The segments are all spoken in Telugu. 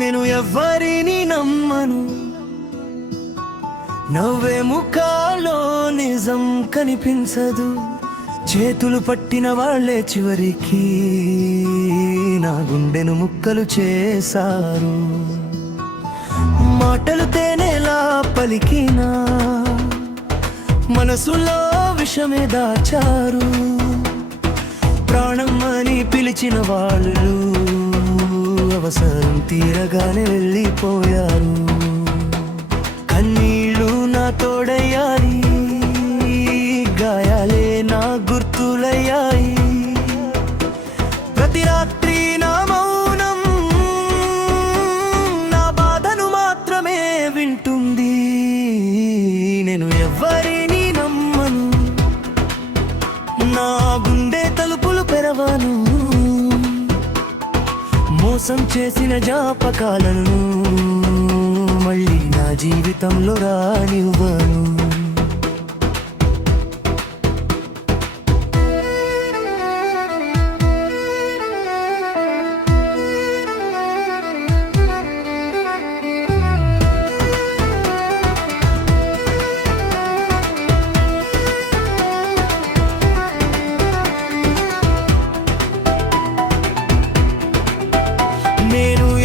నేను ఎవ్వరిని నమ్మను, నవ్వే ముఖాలో నిజం కనిపించదు. చేతులు పట్టిన వాళ్ళే చివరికి నా గుండెను ముక్కలు చేశారు. మాటలు తేనెలా పలికినా మనసులో విషమే దాచారు. ప్రాణం అని పిలిచిన వాళ్ళు అవసరం తీరగానే వెళ్ళిపోయారు. కన్నీళ్ళు నా తోడయ్యాయి, గాయాలే నా గుర్తులయ్యాయి. ప్రతి రాత్రి నా మౌనం నా బాధను మాత్రమే వింటుంది. నేను ఎవ్వరిని నమ్మను, నా గుండె తలుపులు తెరవను. మోసం చేసిన జ్ఞాపకాలను మళ్ళీ నా జీవితంలో రానివ్వను.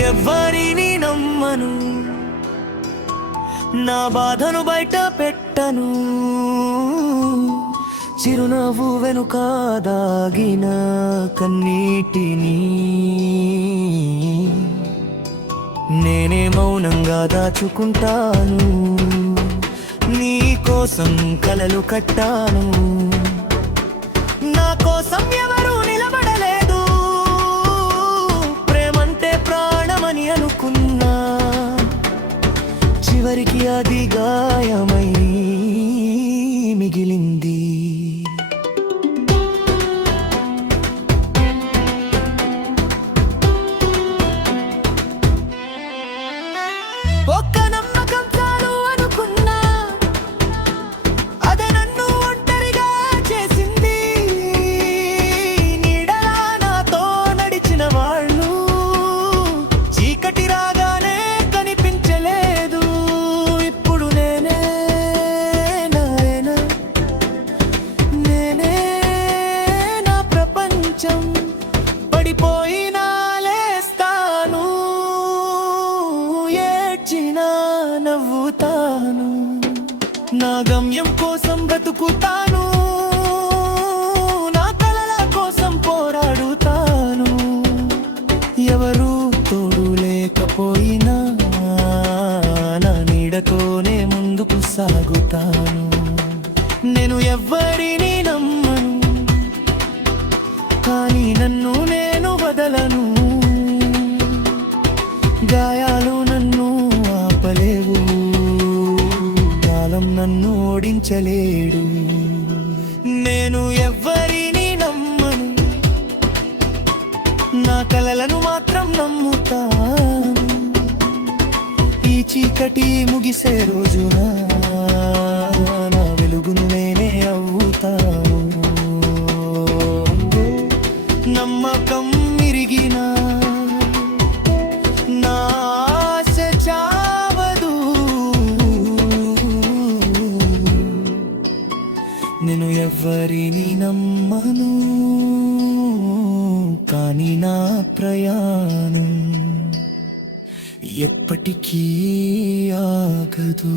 ఎవ్వరిని నమ్మను, నా బాధను బయట పెట్టను. చిరునవ్వు వెనుక దాగిన కన్నీటిని నేనే మౌనంగా దాచుకుంటాను. నీ కోసం కలలు కట్టాను, నా కోసం ఎవరు నిలబడలేదు. ప్రేమంటే అనుకున్నా చివరికి అది గాయమై మిగిలింది. ఒక్క నమ్మకం చాలు అనుకున్నా, అదే నన్ను ఒంటరిగా చేసింది. నీడలా నాతో నడిచిన వాళ్ళు చీకటి రాగానే కనిపించలేదు. ఇప్పుడు నేనే నా ప్రపంచం. పడిపోయినా లేస్తాను, ఏడ్చినా నవ్వుతాను. నా గమ్యం కోసం బ్రతుకుతాను, నా కలల కోసం పోరాడుతాను. ఎవరు తోడు లేకపోయినా నా నీడతోనే ముందుకు సాగుతాను. నేను ఎవ్వరిని నమ్మను, కానీ నన్ను నేను వదలను. గాయాలు నన్ను ఆపలేవు, కాలం నన్ను ఓడించలేడు. నేను ఎవ్వరిని నమ్మను, నా కలలను మాత్రం నమ్ముతాను. ఈ చీకటి ముగిసే రోజున నా వెలుగును నేనే అవుతాను. నమ్మకం మిరిగిన నా ఆశ చావదు. నేను ఎవ్వరిని నమ్మను, కానీ నా ప్రయాణం ఎప్పటికీ ఆగదు.